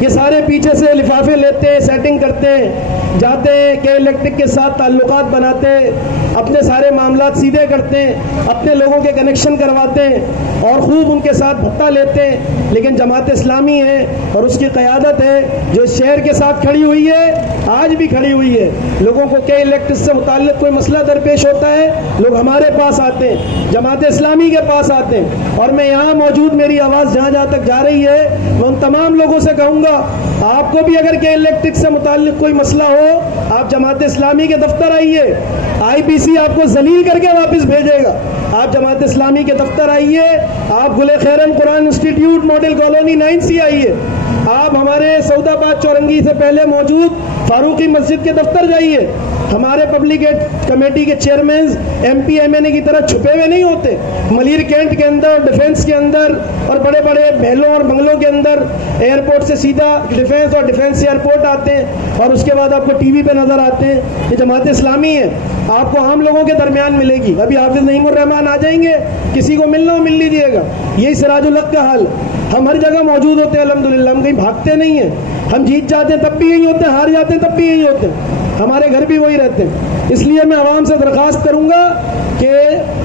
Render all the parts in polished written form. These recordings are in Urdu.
یہ سارے پیچھے سے لفافے لیتے ہیں, سیٹنگ کرتے ہیں, جاتے ہیں کہ الیکٹرک کے ساتھ تعلقات بناتے ہیں, اپنے سارے معاملات سیدھے کرتے ہیں, اپنے لوگوں کے کنیکشن کرواتے ہیں اور خوب ان کے ساتھ بھتہ لیتے ہیں. لیکن جماعت اسلامی ہے اور اس کی قیادت ہے جو اس شہر کے ساتھ کھڑی ہوئی ہے, آج بھی کھڑی ہوئی ہے. لوگوں کو کہ الیکٹرک سے متعلق کوئی مسئلہ درپیش ہوتا ہے, لوگ ہمارے پاس آتے ہیں, جماعت اسلامی کے پاس آتے ہیں. اور میں یہاں موجود, میری آواز جہاں جہاں تک جا رہی ہے, میں ان تمام لوگوں سے کہوں گا آپ کو بھی اگر کہ الیکٹرک سے متعلق کوئی مسئلہ ہو, آپ جماعت اسلامی کے دفتر آئیے. آئی پی سی آپ کو ذلیل کر کے واپس بھیجے گا. آپ جماعت اسلامی کے دفتر آئیے, آپ گل خیرن قرآن انسٹیٹیوٹ ماڈل کالونی 9C آئیے, آپ ہمارے سعود آباد چورنگی سے پہلے موجود فاروقی مسجد کے دفتر جائیے. ہمارے پبلک کمیٹی کے chairman M P M N A کی طرح چھپے ہوئے نہیں ہوتے. ملیر کینٹ کے اندر, ڈیفنس کے اندر اور بڑے بڑے محلوں اور بنگلوں کے اندر ایئرپورٹ سے سیدھا ڈیفنس اور ڈیفنس سے ایئرپورٹ آتے ہیں اور اس کے بعد آپ کو ٹی وی پہ نظر آتے ہیں. یہ جماعت اسلامی ہے, آپ کو عام لوگوں کے درمیان ملے گی. ابھی حافظ نعیم الرحمان آ جائیں گے, کسی کو ملنا ہو مل لیجیے گا. یہی سراج الحق کا حال. ہم ہر جگہ موجود ہوتے ہیں الحمدللہ, ہم کہیں بھاگتے نہیں ہیں. ہم جیت جاتے ہیں تب بھی یہی ہوتے ہیں, ہار جاتے ہیں تب بھی یہی ہوتے ہیں, ہمارے گھر بھی وہی رہتے ہیں. اس لیے میں عوام سے درخواست کروں گا کہ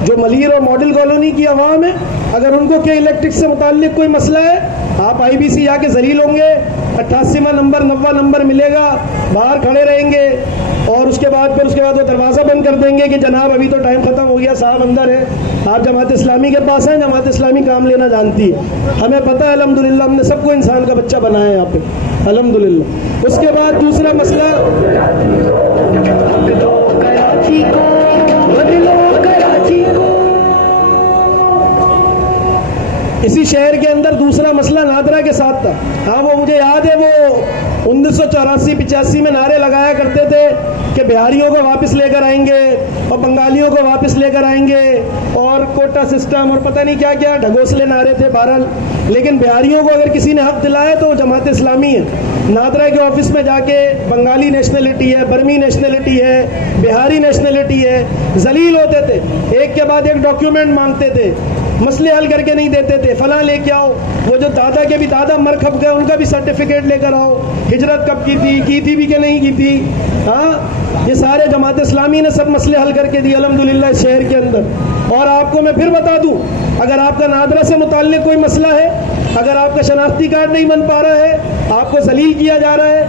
جو ملیر اور ماڈل کالونی کی عوام ہے, اگر ان کو کہ الیکٹرک سے متعلق کوئی مسئلہ ہے, آپ آئی بی سی آ کے ذلیل ہوں گے, 88واں نمبر 90واں نمبر ملے گا, باہر کھڑے رہیں گے اور اس کے بعد وہ دروازہ بند کر دیں گے کہ جناب ابھی تو ٹائم ختم ہو گیا, صاحب اندر ہے. آپ جماعت اسلامی کے پاس ہیں, جماعت اسلامی کام لینا جانتی ہے, ہمیں پتہ ہے الحمدللہ, ہم نے سب کو انسان کا بچہ بنایا ہے یہاں پہ الحمدللہ. اس کے بعد دوسرا مسئلہ, اسی شہر کے اندر دوسرا مسئلہ نادرا کے ساتھ تھا. ہاں وہ مجھے یاد ہے, وہ 1984-85 میں نعرے لگایا کرتے تھے کہ بہاریوں کو واپس لے کر آئیں گے اور بنگالیوں کو واپس لے کر آئیں گے اور کوٹا سسٹم اور پتہ نہیں کیا کیا ڈھگوسلے نعرے تھے. بہرحال لیکن بہاریوں کو اگر کسی نے حق دلایا تو جماعت اسلامی ہے. نادرا کے آفس میں جا کے بنگالی نیشنلٹی ہے, برمی نیشنلٹی ہے, بہاری نیشنلٹی ہے, ذلیل ہوتے تھے, ایک کے بعد ایک ڈاکیومنٹ مانگتے تھے, مسئلے حل کر کے نہیں دیتے تھے. فلاں لے کے آؤ, وہ جو دادا کے بھی دادا مر کھپ گئے ان کا بھی سرٹیفکیٹ لے کر آؤ, ہجرت کب کی تھی بھی کہ نہیں کی تھی. ہاں یہ سارے جماعت اسلامی نے سب مسئلے حل کر کے دیے الحمدللہ اس شہر کے اندر. اور آپ کو میں پھر بتا دوں, اگر آپ کا نادرا سے متعلق کوئی مسئلہ ہے, اگر آپ کا شناختی کارڈ نہیں بن پا رہا ہے, آپ کو ذلیل کیا جا رہا ہے,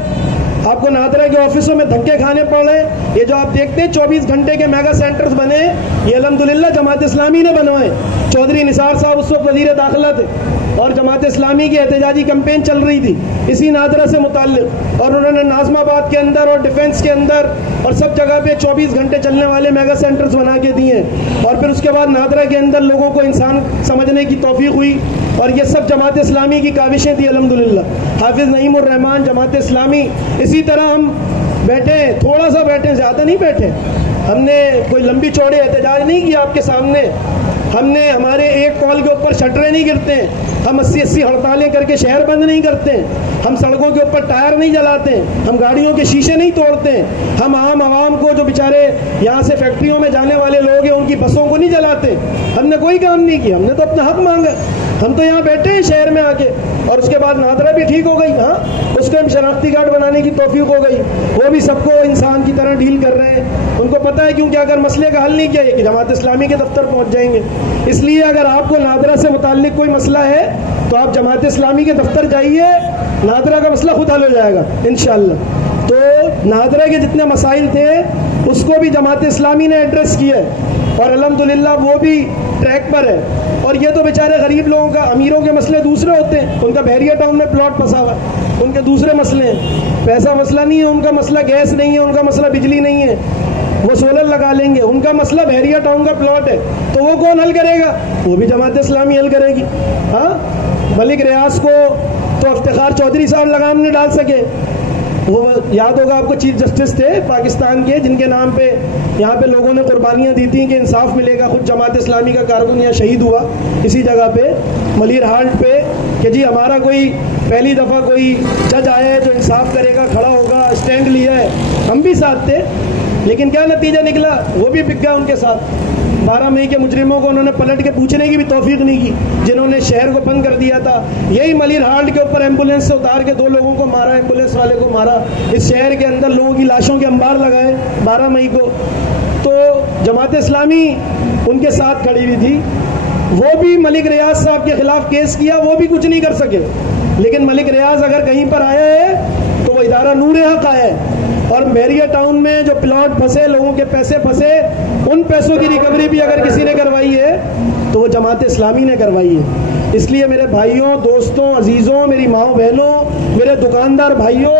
آپ کو نادرا کے آفسوں میں دھکے کھانے پڑ رہے ہیں, یہ جو آپ دیکھتے ہیں 24 گھنٹے کے میگا سینٹرز بنے, یہ الحمدللہ جماعت اسلامی نے بنوائے. چودھری نثار صاحب اس وقت وزیر داخلہ تھے اور جماعت اسلامی کی احتجاجی کمپین چل رہی تھی اسی نادرا سے متعلق, اور انہوں نے ناظم آباد کے اندر اور ڈیفنس کے اندر اور سب جگہ پہ 24 گھنٹے چلنے والے میگا سینٹرز بنا کے دیے. اور پھر اس کے بعد نادرا کے اندر لوگوں کو انسان سمجھنے کی توفیق ہوئی, اور یہ سب جماعت اسلامی کی کاوشیں تھی الحمدللہ. حافظ نعیم الرحمان, جماعت اسلامی. اسی طرح ہم بیٹھے, تھوڑا سا بیٹھے, زیادہ نہیں بیٹھے, ہم نے کوئی لمبی چوڑے احتجاج نہیں کیا آپ کے سامنے. ہم نے ہمارے ایک کال کے اوپر شٹریں نہیں گرتے, ہم 80 ہڑتالیں کر کے شہر بند نہیں کرتے, ہم سڑکوں کے اوپر ٹائر نہیں جلاتے, ہم گاڑیوں کے شیشے نہیں توڑتے, ہم عام عوام کو جو بیچارے یہاں سے فیکٹریوں میں جانے والے لوگ ہیں ان کی بسوں کو نہیں جلاتے. ہم نے کوئی کام نہیں کیا, ہم نے تو اپنا حق مانگا. ہم تو یہاں بیٹھے ہیں شہر میں آ کے, اور اس کے بعد نادرا بھی ٹھیک ہو گئی. ہاں اس کو ہم شناختی کارڈ بنانے کی توفیق ہو گئی, وہ بھی سب کو انسان کی طرح ڈیل کر رہے ہیں. ان کو پتہ ہے کیونکہ اگر مسئلے کا حل نہیں کیا کہ جماعت اسلامی کے دفتر پہنچ جائیں گے. اس لیے اگر آپ کو نادرا سے متعلق کوئی مسئلہ ہے تو آپ جماعت اسلامی کے دفتر جائیے, نادرا کا مسئلہ خود حل ہو جائے گا انشاءاللہ. تو نادرا کے جتنے مسائل تھے اس کو بھی جماعت اسلامی نے ایڈریس کیا ہے اور الحمدللہ وہ بھی ٹریک پر ہے. اور یہ تو بیچارے غریب لوگوں کا, امیروں کے مسئلے دوسرے ہوتے ہیں, ان کا بحریہ ٹاؤن میں پلاٹ پھنسا ہوا, ان کے دوسرے مسئلے ہیں. پیسہ مسئلہ نہیں ہے ان کا, مسئلہ گیس نہیں ہے ان کا, مسئلہ بجلی نہیں ہے, وہ سولر لگا لیں گے. ان کا مسئلہ بحریہ ٹاؤن کا پلاٹ ہے, تو وہ کون حل کرے گا؟ وہ بھی جماعت اسلامی حل کرے گی. ہاں ملک ریاض کو تو افتخار چودھری صاحب لگام نہیں ڈال سکے. وہ یاد ہوگا آپ کو, چیف جسٹس تھے پاکستان کے, جن کے نام پہ یہاں پہ لوگوں نے قربانیاں دی تھیں کہ انصاف ملے گا. خود جماعت اسلامی کا کارکن یہاں شہید ہوا اسی جگہ پہ ملیر ہالٹ پہ کہ جی ہمارا کوئی پہلی دفعہ کوئی جج آئے جو انصاف کرے گا, کھڑا ہوگا, اسٹینڈ لیا ہے. ہم بھی ساتھ تھے, لیکن کیا نتیجہ نکلا؟ وہ بھی بک گیا ان کے ساتھ. 12 مئی کے مجرموں کو انہوں نے پلٹ کے پوچھنے کی بھی توفیق نہیں کی، جنہوں نے شہر کو بند کر دیا تھا. یہی ملیر ہالٹ کے اوپر ایمبولینس سے اتار کے 2 لوگوں کو مارا، ایمبولینس والے کو مارا. اس شہر کے اندر لوگوں کی لاشوں کے انبار لگائے 12 مئی کو. تو جماعت اسلامی ان کے ساتھ کھڑی ہوئی تھی. وہ بھی ملک ریاض صاحب کے خلاف کیس کیا، وہ بھی کچھ نہیں کر سکے. لیکن ملک ریاض اگر کہیں پر آیا ہے تو وہ ادارہ نور حق آیا ہے. اور میریا ٹاؤن میں جو پلاٹ پھنسے، لوگوں کے پیسے پھنسے، ان پیسوں کی ریکوری بھی اگر کسی نے کروائی ہے تو وہ جماعت اسلامی نے کروائی ہے. اس لیے میرے بھائیوں، دوستوں، عزیزوں، میری ماؤں بہنوں، میرے دکاندار بھائیوں،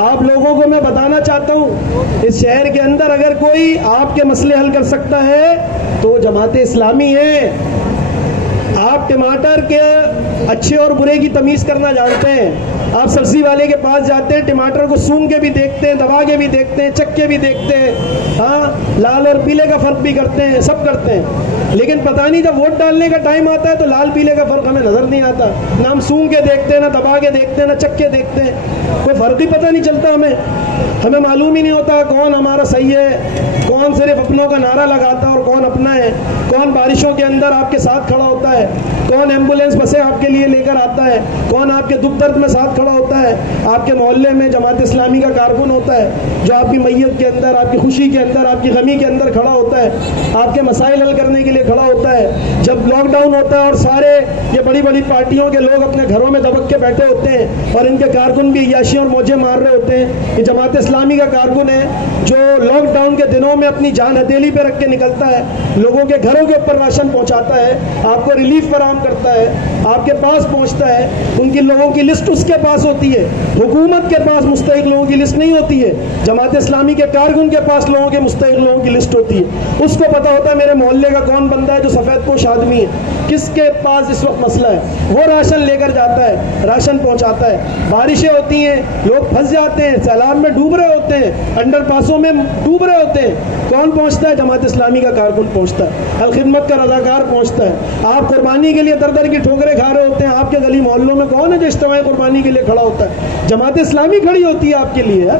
آپ لوگوں کو میں بتانا چاہتا ہوں، اس شہر کے اندر اگر کوئی آپ کے مسئلے حل کر سکتا ہے تو وہ جماعت اسلامی ہے. آپ ٹماٹر کے اچھے اور برے کی تمیز کرنا جانتے ہیں. آپ سبزی والے کے پاس جاتے ہیں، ٹماٹر کو سونگ کے بھی دیکھتے ہیں، دبا کے بھی دیکھتے ہیں، چک کے بھی دیکھتے ہیں، ہاں لال اور پیلے کا فرق بھی کرتے ہیں، سب کرتے ہیں. لیکن پتہ نہیں جب ووٹ ڈالنے کا ٹائم آتا ہے تو لال پیلے کا فرق ہمیں نظر نہیں آتا. نہ ہم سونگ کے دیکھتے ہیں، نہ دبا کے دیکھتے ہیں، نہ چک کے دیکھتے ہیں. کوئی فرق ہی پتہ نہیں چلتا. ہمیں معلوم ہی نہیں ہوتا کون ہمارا صحیح ہے، کون صرف اپنوں کا نعرہ لگاتا ہے اور کون اپنا ہے، کون بارشوں کے اندر آپ کے ساتھ کھڑا ہوتا ہے، کون ایمبولینس بسیں آپ کے لیے لے کر آتا ہے، کون آپ کے دکھ درد میں ساتھ کھڑا ہوتا ہے. آپ کے محلے میں جماعت اسلامی کا کارکن ہوتا ہے جو آپ کی میت کے اندر، آپ کی خوشی کے اندر، آپ کی غمی کے اندر کھڑا ہوتا ہے، آپ کے مسائل حل کرنے کے لیے کھڑا ہوتا ہے. جب لاک ڈاؤن ہوتا ہے اور سارے یہ بڑی بڑی پارٹیوں کے لوگ اپنے گھروں میں دبک کے بیٹھے ہوتے ہیں اور ان کے کارکن بھی عیاشی اور موجیں مار رہے ہوتے ہیں، یہ جماعت اسلامی کا کارکن ہے جو لاک ڈاؤن کے دنوں میں اپنی جان ہتھیلی پہ رکھ کے نکلتا ہے، لوگوں کے گھروں کے اوپر راشن پہنچاتا ہے، آپ کو ریلیف فراہم کرتا ہے، آپ کے پاس پہنچتا ہے. ان کی لوگوں کی لسٹ اس کے پاس ہوتی ہے، حکومت کے پاس مستحق لوگوں کی لسٹ نہیں ہوتی ہے. جماعت اسلامی کے کارکن کے پاس لوگوں کے مستحق لوگوں کی لسٹ ہوتی ہے. اس کو پتا ہوتا ہے میرے محلے کا کون بندہ ہے جو سفید پوش آدمی ہے، کس کے پاس اس وقت مسئلہ ہے، وہ راشن لے کر جاتا ہے، راشن پہنچاتا ہے. بارشیں ہوتی ہیں، لوگ پھنس جاتے ہیں، سیلاب میں ڈوب رہے ہوتے ہیں، انڈر پاسوں میں ڈوب رہے ہوتے ہیں، کون پہنچتا ہے؟ جماعت اسلامی کا کارکن پہنچتا ہے، الخدمت کا رضاکار پہنچتا ہے. آپ قربانی کے لیے در در کی ٹھوکریں کھا رہے ہوتے ہیں، آپ کے گلی محلوں میں کون ہے جو اجتماعی قربانی کے لیے کھڑا ہوتا ہے؟ جماعت اسلامی کھڑی ہوتی ہے آپ کے لیے.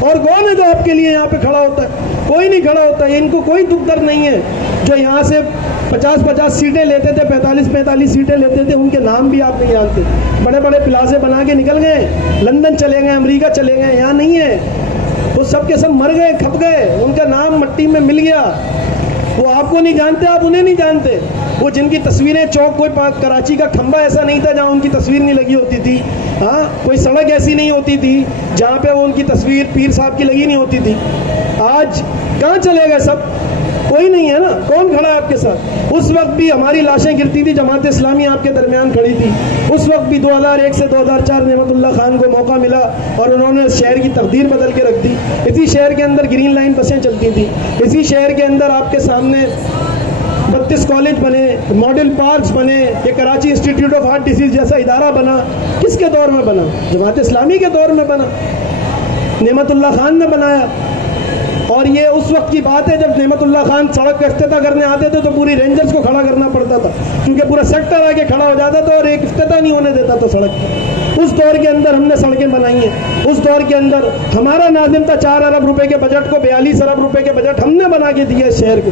اور کون ہے جو آپ کے لیے یہاں پہ کھڑا ہوتا ہے؟ کوئی نہیں کھڑا ہوتا ہے. ان کو کوئی دکھ درد نہیں ہے. جو یہاں سے 50 سیٹیں لیتے تھے، 45 سیٹیں لیتے تھے، ان کے نام بھی آپ نہیں جانتے. بڑے بڑے پلازے بنا کے نکل گئے، لندن چلے گئے، امریکہ چلے گئے، یہاں نہیں ہے. وہ سب کے سب مر گئے، کھپ گئے، ان کا نام مٹی میں مل گیا. وہ آپ کو نہیں جانتے، آپ انہیں نہیں جانتے. وہ جن کی تصویریں چوک، کوئی کراچی کا کھمبا ایسا نہیں تھا جہاں ان کی تصویر نہیں لگی ہوتی تھی، ہاں کوئی سڑک ایسی نہیں ہوتی تھی جہاں پہ وہ ان کی تصویر پیر صاحب کی لگی نہیں ہوتی تھی. آج کہاں چلے گئے سب؟ کوئی نہیں ہے نا. کون کھڑا ہے آپ کے ساتھ؟ اس وقت بھی ہماری لاشیں گرتی تھی، جماعت اسلامی آپ کے درمیان کھڑی تھی. اس وقت بھی 2001 سے 2004 نعمت اللہ خان کو موقع ملا اور انہوں نے شہر کی تقدیر بدل کے رکھ دی. اسی شہر کے اندر گرین لائن بسیں چلتی تھی، اسی شہر کے اندر آپ کے سامنے 32 کالج بنے، ماڈل پارکس بنے، یہ Karachi institute of heart disease جیسا ادارہ بنا. کس کے دور میں بنا؟ جماعت اسلامی کے دور میں بنا، نعمت اللہ خان نے بنایا. اور یہ اس وقت کی بات ہے جب نعمت اللہ خان سڑک کا افتتاح کرنے آتے تھے تو پوری رینجرز کو کھڑا کرنا پڑتا تھا، کیونکہ پورا سیکٹر آ کے کھڑا ہو جاتا تھا اور ایک افتتاح نہیں ہونے دیتا تھا سڑک. اس دور کے اندر ہم نے سڑکیں بنائی ہیں. اس دور کے اندر ہمارا ناظم تھا 4 ارب روپے کے بجٹ کو 42 ارب روپے کے بجٹ ہم نے بنا کے دیا اس شہر کو.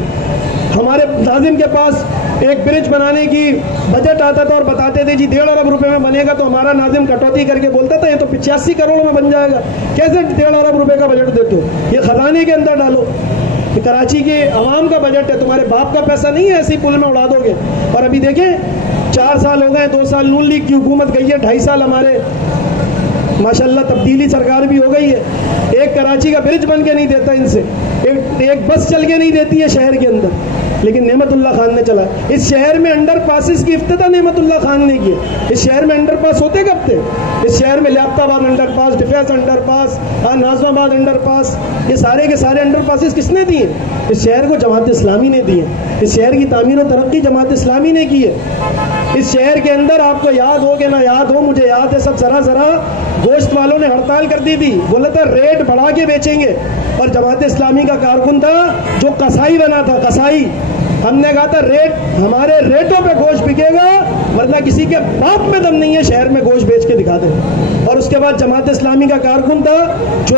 ہمارے ناظم کے پاس ایک برج بنانے کی بجٹ آتا تھا اور بتاتے تھے جی 1.5 ارب روپے میں بنے گا، تو ہمارا ناظم کٹوتی کر کے بولتا تھا یہ تو 85 کروڑ میں بن جائے گا. کیسے 1.5 ارب روپے کا بجٹ دیتے ہو؟ یہ خزانے کے اندر ڈالو. کراچی کے عوام کا بجٹ ہے، تمہارے باپ کا پیسہ نہیں ہے ایسی پل میں اڑا دو گے. اور ابھی دیکھیں 4 سال ہو گئے، 2 سال نون لیگ کی حکومت گئی ہے، 2.5 سال ہمارے ماشاءاللہ تبدیلی سرکار بھی ہو گئی ہے. ایک کراچی کا برج بن کے نہیں دیتا ان سے، ایک بس چل کے نہیں دیتی ہے شہر کے اندر. لیکن نعمت اللہ خان نے چلا. اس شہر میں انڈر پاسز کی افتتاح نعمت اللہ خان نے کی. اس شہر میں انڈر پاس ہوتے کب تھے؟ اس شہر میں لیاقت آباد انڈر پاس، ڈیفینس انڈر پاس، نازم آباد انڈر پاس، یہ سارے کے سارے انڈر پاسز کس نے دیے؟ اس شہر کو جماعت اسلامی نے دیے. اس شہر کی تعمیر و ترقی جماعت اسلامی نے کی ہے. اس شہر کے اندر آپ کو یاد ہو کہ نہ یاد ہو، مجھے یاد ہے سب ذرا گوشت والوں نے ہڑتال کر دی تھی، بولا تھا ریٹ بڑھا کے بیچیں گے. اور جماعت اسلامی کا کارکن تھا جو قصائی بنا تھا، قصائی. ہم نے کہا تھا ریٹ، ہمارے ریٹوں پہ گوشت بکے گا، ورنہ کسی کے باپ میں دم نہیں ہے شہر میں گوشت بیچ کے دکھا دیں. اور اس کے بعد جماعت اسلامی کا کارکن تھا جو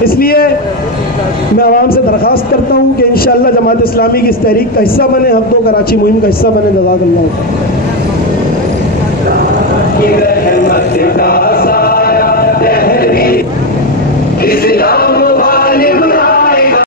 اس لیے میں عوام سے درخواست کرتا ہوں کہ انشاءاللہ جماعت اسلامی کی اس تحریک کا حصہ بنے، حق دو کراچی مہم کا حصہ بنے. جزاک اللہ.